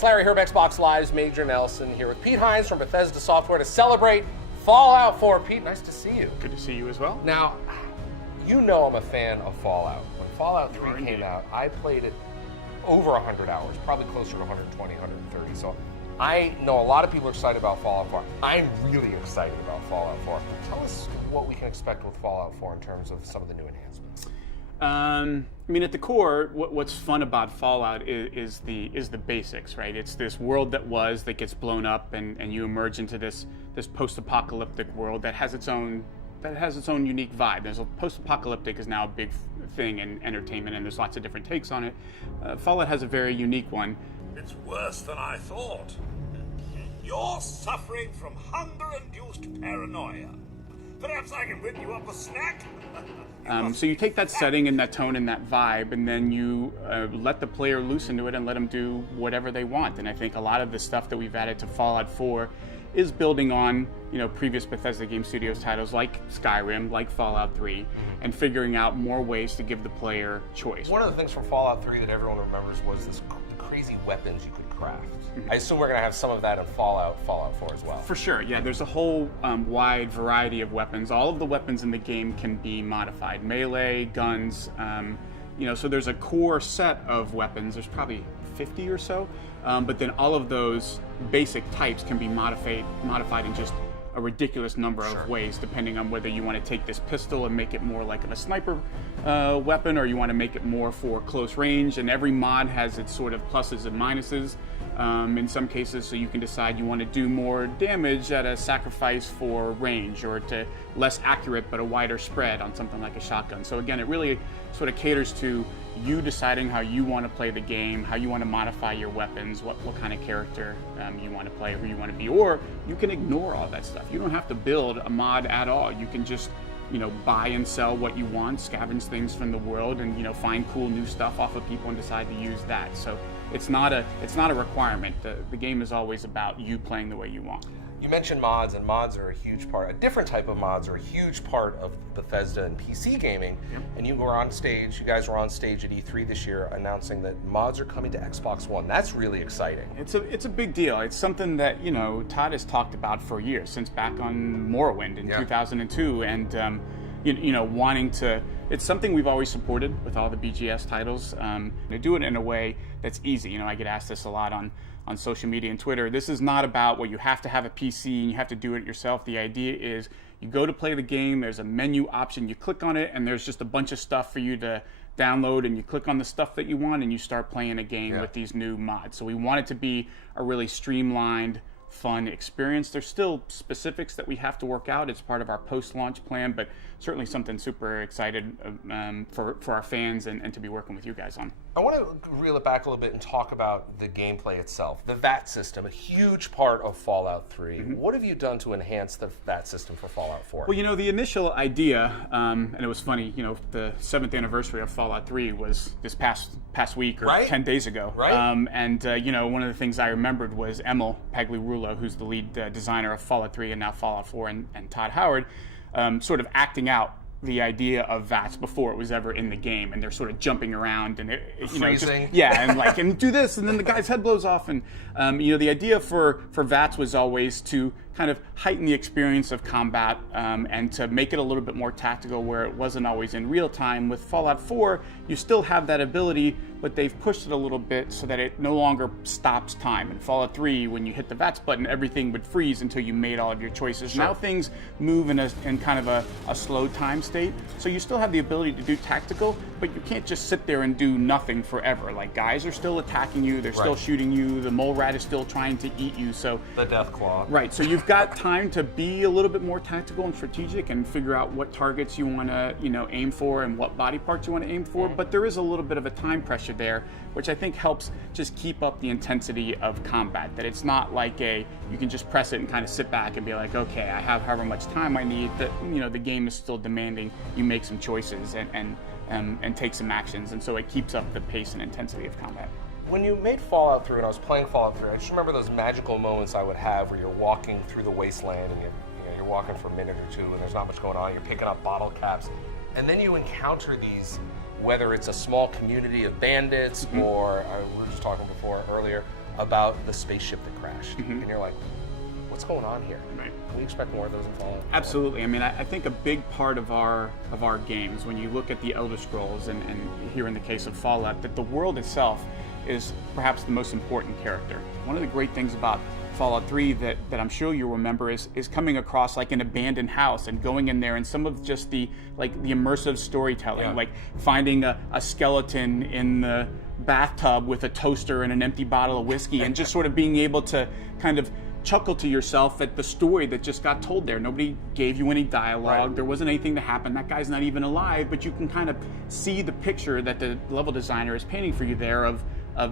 it's Larry here of Xbox Live's Major Nelson here with Pete Hines from Bethesda Software to celebrate Fallout 4. Pete, nice to see you. Good to see you as well. Now, you know I'm a fan of Fallout. When Fallout 3 came out, I played it over 100 hours, probably closer to 120, 130. So I know a lot of people are excited about Fallout 4. I'm really excited about Fallout 4. Tell us what we can expect with Fallout 4 in terms of some of the new enhancements. I mean, at the core, what's fun about Fallout is the basics, right? It's this world that gets blown up, and you emerge into this post-apocalyptic world that has its own unique vibe. There's post-apocalyptic is now a big thing in entertainment, and there's lots of different takes on it. Fallout has a very unique one. It's worse than I thought. You're suffering from hunger-induced paranoia. Perhaps I can whip you up a snack? So you take that setting and that tone and that vibe, and then you let the player loose into it and let them do whatever they want. And I think a lot of the stuff that we've added to Fallout 4 is building on, previous Bethesda Game Studios titles like Skyrim, like Fallout 3, and figuring out more ways to give the player choice. One of the things from Fallout 3 that everyone remembers was the crazy weapons you could craft. I assume we're going to have some of that in Fallout 4 as well. For sure, yeah. There's a whole wide variety of weapons. All of the weapons in the game can be modified. Melee, guns, so there's a core set of weapons. There's probably 50 or so. But then all of those basic types can be modified in just a ridiculous number of ways, depending on whether you want to take this pistol and make it more like a sniper weapon, or you want to make it more for close range. And every mod has its sort of pluses and minuses in some cases, so you can decide you want to do more damage at a sacrifice for range, or to less accurate but a wider spread on something like a shotgun. So again, it really sort of caters to you deciding how you want to play the game, how you want to modify your weapons, what kind of character you want to play, who you want to be. Or you can ignore all that stuff. You don't have to build a mod at all. You can just buy and sell what you want, scavenge things from the world, and find cool new stuff off of people and decide to use that. So it's not a requirement. The game is always about you playing the way you want. You mentioned mods, and mods are a huge part. A different type of mods are a huge part of Bethesda and PC gaming. Yep. And you guys were on stage at E3 this year announcing that mods are coming to Xbox One. That's really exciting. It's a big deal. It's something that Todd has talked about for years, since back on Morrowind in 2002, and wanting to. It's something we've always supported with all the BGS titles. To do it in a way that's easy. I get asked this a lot on social media and Twitter. This is not about, you have to have a PC and you have to do it yourself. The idea is you go to play the game, there's a menu option, you click on it, and there's just a bunch of stuff for you to download, and you click on the stuff that you want and you start playing a game with these new mods. So we want it to be a really streamlined, fun experience. There's still specifics that we have to work out. It's part of our post-launch plan, but certainly something super excited for our fans and to be working with you guys on. I want to reel it back a little bit and talk about the gameplay itself. The VAT system, a huge part of Fallout 3. Mm-hmm. What have you done to enhance the VAT system for Fallout 4? Well, the initial idea, and it was funny, the 7th anniversary of Fallout 3 was this past week, or 10 days ago. Right. One of the things I remembered was Emil Pagliarulo, who's the lead designer of Fallout 3 and now Fallout 4, and Todd Howard, sort of acting out the idea of VATS before it was ever in the game, and they're sort of jumping around and freezing. And do this, and then the guy's head blows off, and the idea for VATS was always to kind of heighten the experience of combat and to make it a little bit more tactical, where it wasn't always in real time. With Fallout 4, you still have that ability, but they've pushed it a little bit so that it no longer stops time. In Fallout 3, when you hit the VATS button, everything would freeze until you made all of your choices. Sure. Now things move in kind of a slow time state, so you still have the ability to do tactical, but you can't just sit there and do nothing forever. Like, guys are still attacking you, they're still shooting you, the mole rat is still trying to eat you, so... The death claw. Right, so you've got time to be a little bit more tactical and strategic and figure out what targets you want to, aim for and what body parts you want to aim for, but there is a little bit of a time pressure there, which I think helps just keep up the intensity of combat. That it's not like you can just press it and kind of sit back and be like, okay, I have however much time I need. That the game is still demanding you make some choices and take some actions, and so it keeps up the pace and intensity of combat. When you made Fallout 3, and I was playing Fallout 3, I just remember those magical moments I would have where you're walking through the wasteland and you're walking for a minute or two and there's not much going on, you're picking up bottle caps, and then you encounter these, whether it's a small community of bandits or we were just talking before earlier, about the spaceship that crashed, and you're like, what's going on here? Right. Can we expect more of those in Fallout? Absolutely. I mean, I think a big part of our games, when you look at the Elder Scrolls, and here in the case of Fallout, that the world itself is perhaps the most important character. One of the great things about Fallout 3 that I'm sure you'll remember is coming across like an abandoned house and going in there, and some of just the immersive storytelling, like finding a skeleton in the bathtub with a toaster and an empty bottle of whiskey, and just sort of being able to kind of chuckle to yourself at the story that just got told there. Nobody gave you any dialogue. There wasn't anything to happen. That guy's not even alive, but you can kind of see the picture that the level designer is painting for you there of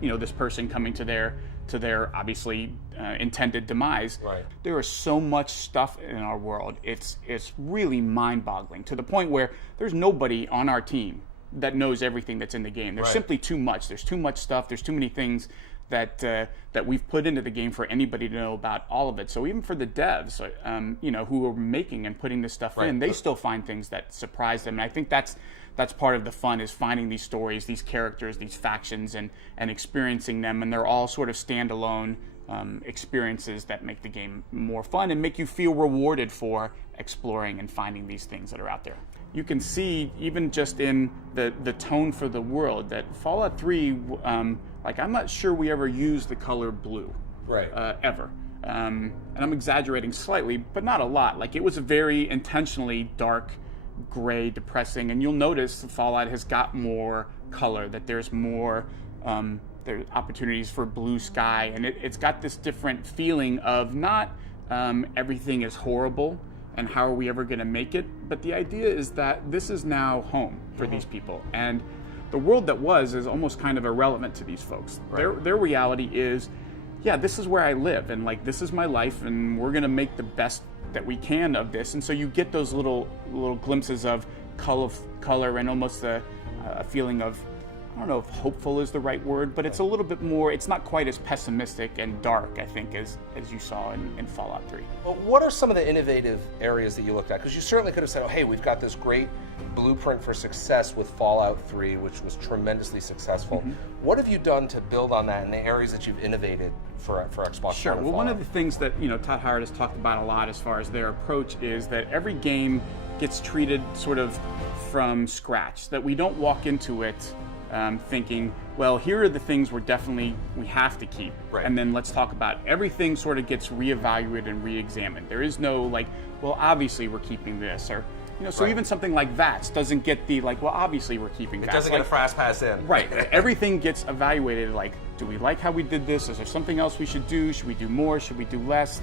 this person coming to their obviously intended demise. Right. There is so much stuff in our world. It's really mind-boggling, to the point where there's nobody on our team that knows everything that's in the game. There's simply too much. There's too much stuff. There's too many things that we've put into the game for anybody to know about all of it. So even for the devs, who are making and putting this stuff in, they still find things that surprise them. And I think that's part of the fun, is finding these stories, these characters, these factions, and experiencing them. And they're all sort of standalone experiences that make the game more fun and make you feel rewarded for exploring and finding these things that are out there. You can see, even just in the tone for the world, that Fallout 3, I'm not sure we ever used the color blue, ever. And I'm exaggerating slightly, but not a lot. Like, it was a very intentionally dark, gray, depressing, and you'll notice Fallout has got more color, that there's more, there's opportunities for blue sky, and it's got this different feeling of not everything is horrible, and how are we ever going to make it? But the idea is that this is now home for these people, and the world that was is almost kind of irrelevant to these folks. Their reality is, this is where I live, and like, this is my life, and we're going to make the best that we can of this. And so you get those little glimpses of color and almost a feeling of, I don't know if hopeful is the right word, but it's a little bit more, it's not quite as pessimistic and dark, I think, as you saw in Fallout 3. Well, what are some of the innovative areas that you looked at? Because you certainly could have said, oh, hey, we've got this great blueprint for success with Fallout 3, which was tremendously successful. What have you done to build on that in the areas that you've innovated for Xbox? Sure. One well, one of the things that Todd Howard has talked about a lot as far as their approach is that every game gets treated sort of from scratch, that we don't walk into it thinking, well, here are the things we have to keep, and then let's talk about it. Everything sort of gets reevaluated and re-examined. There is no well, obviously we're keeping this, or so even something like VATS doesn't get the well, obviously we're keeping VATS. It doesn't get a fast pass in. Right. Everything gets evaluated. Do we like how we did this? Is there something else we should do? Should we do more? Should we do less?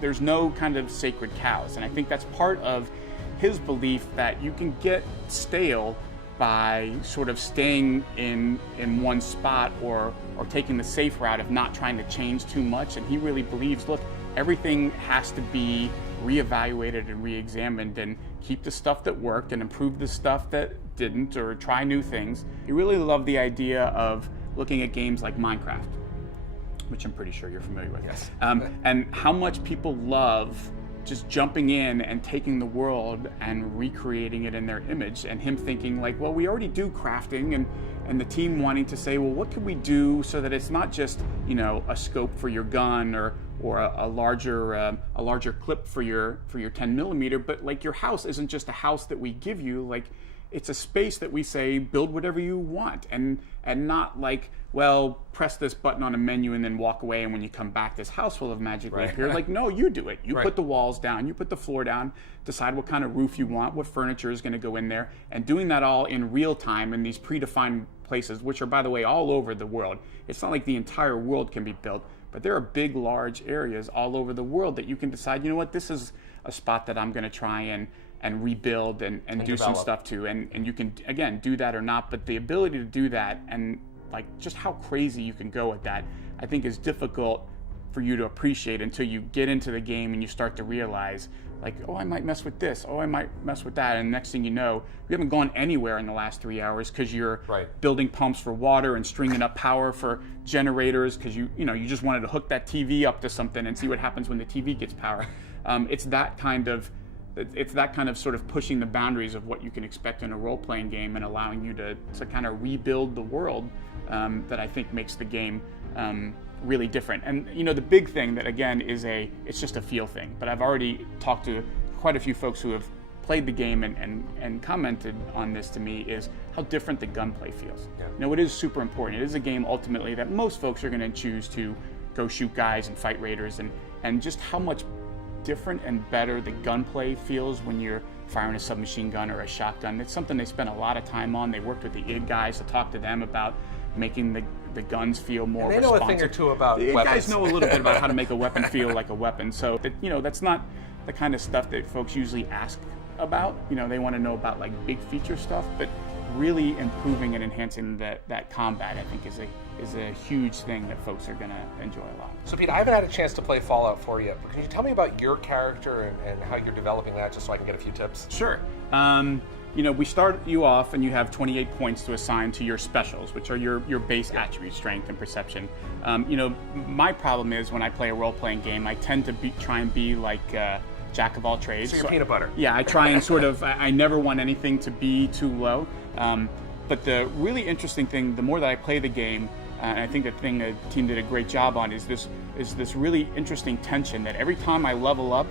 There's no kind of sacred cows, and I think that's part of his belief that you can get stale by sort of staying in one spot or taking the safe route of not trying to change too much. And he really believes, look, everything has to be reevaluated and re-examined, and keep the stuff that worked and improve the stuff that didn't, or try new things. He really loved the idea of looking at games like Minecraft, which I'm pretty sure you're familiar with. Yes. And how much people love just jumping in and taking the world and recreating it in their image, and him thinking well, we already do crafting, and the team wanting to say, well, what could we do so that it's not just a scope for your gun or a larger clip for your 10 millimeter, but your house isn't just a house that we give you. It's a space that we say, build whatever you want, and not well, press this button on a menu and then walk away, and when you come back, this house will have magically appeared. No, you do it. You put the walls down, you put the floor down, decide what kind of roof you want, what furniture is going to go in there, and doing that all in real time in these predefined places, which are, by the way, all over the world. It's not like the entire world can be built, but there are big, large areas all over the world that you can decide, this is a spot that I'm going to try and rebuild and do develop some stuff to, and you can, again, do that or not, but the ability to do that, and just how crazy you can go at that, I think is difficult for you to appreciate until you get into the game and you start to realize, oh, I might mess with this, oh, I might mess with that, and next thing you know, you haven't gone anywhere in the last 3 hours because you're building pumps for water and stringing up power for generators because you just wanted to hook that TV up to something and see what happens when the TV gets power. It's that kind of sort of pushing the boundaries of what you can expect in a role-playing game and allowing you to kind of rebuild the world that I think makes the game really different. And the big thing that again is it's just a feel thing. But I've already talked to quite a few folks who have played the game and commented on this to me is how different the gunplay feels. Yeah. It is super important. It is a game ultimately that most folks are going to choose to go shoot guys and fight raiders, and just how much different and better the gunplay feels when you're firing a submachine gun or a shotgun. It's something they spent a lot of time on. They worked with the id guys to talk to them about making the guns feel more and they know responsive. a thing or two about the weapons. guys know a little bit about how to make a weapon feel like a weapon. So that's not the kind of stuff that folks usually ask about. They want to know about like big feature stuff, but really improving and enhancing that combat, I think, is a huge thing that folks are going to enjoy a lot. So Pete, I haven't had a chance to play Fallout 4 yet, but can you tell me about your character and how you're developing that, just so I can get a few tips? Sure. We start you off and you have 28 points to assign to your specials, which are your base attributes, strength and perception. My problem is when I play a role-playing game, I tend to try and be like jack of all trades. So you're peanut butter. Yeah, I try and sort of, I never want anything to be too low. But the really interesting thing, the more that I play the game, and I think the thing the team did a great job on is this really interesting tension that every time I level up,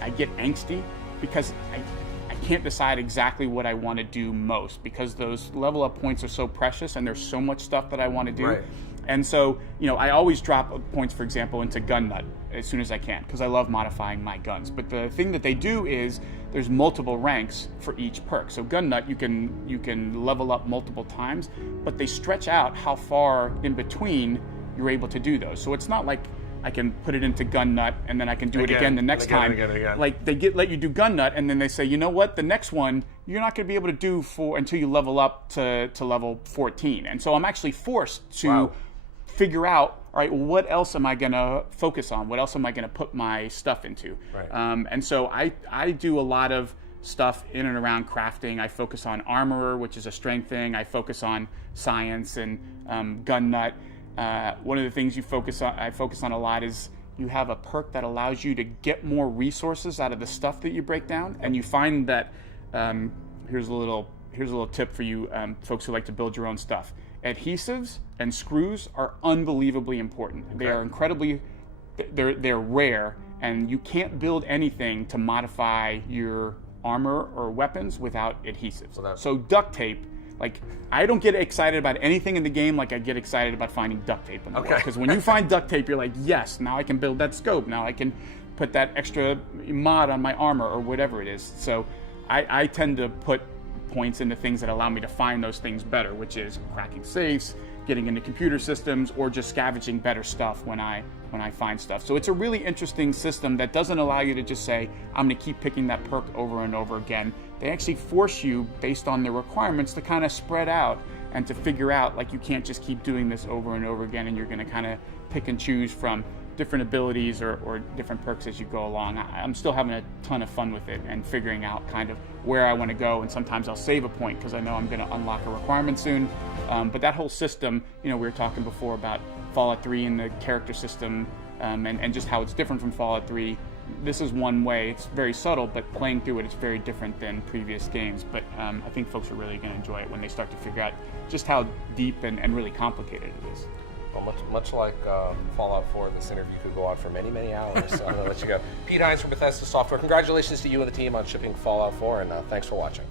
I get angsty because I can't decide exactly what I want to do most, because those level up points are so precious and there's so much stuff that I want to do. Right. And so, I always drop points, for example, into Gun Nut as soon as I can, because I love modifying my guns. But the thing that they do is there's multiple ranks for each perk. So Gun Nut, you can level up multiple times, but they stretch out how far in between you're able to do those. So it's not like I can put it into Gun Nut and then I can do it again the next time. Again. Like they let you do Gun Nut and then they say, you know what, the next one you're not going to be able to do until you level up to level 14. And so I'm actually forced to figure out, all right, what else am I going to focus on? What else am I going to put my stuff into? Right. And so I do a lot of stuff in and around crafting. I focus on armorer, which is a strength thing. I focus on science and Gun Nut. One of the things I focus on a lot is you have a perk that allows you to get more resources out of the stuff that you break down, and you find that here's a little tip for you folks who like to build your own stuff. Adhesives and screws are unbelievably important. Okay. They are incredibly, they're rare, and you can't build anything to modify your armor or weapons without adhesives. So duct tape, like, I don't get excited about anything in the game like I get excited about finding duct tape in the world. Because when you find duct tape, you're like, yes, now I can build that scope. Now I can put that extra mod on my armor or whatever it is. So I tend to put points into things that allow me to find those things better, which is cracking safes, getting into computer systems, or just scavenging better stuff when I find stuff. So it's a really interesting system that doesn't allow you to just say, I'm going to keep picking that perk over and over again. They actually force you, based on the requirements, to kind of spread out and to figure out, like, you can't just keep doing this over and over again, and you're going to kind of pick and choose from different abilities or different perks as you go along. I'm still having a ton of fun with it and figuring out kind of where I want to go, and sometimes I'll save a point because I know I'm going to unlock a requirement soon. But that whole system, we were talking before about Fallout 3 and the character system and just how it's different from Fallout 3. This is one way. It's very subtle, but playing through it, it's very different than previous games. But I think folks are really going to enjoy it when they start to figure out just how deep and really complicated it is. Well, much like Fallout 4, this interview could go on for many, many hours. So I'm going to let you go. Pete Hines from Bethesda Software. Congratulations to you and the team on shipping Fallout 4, and thanks for watching.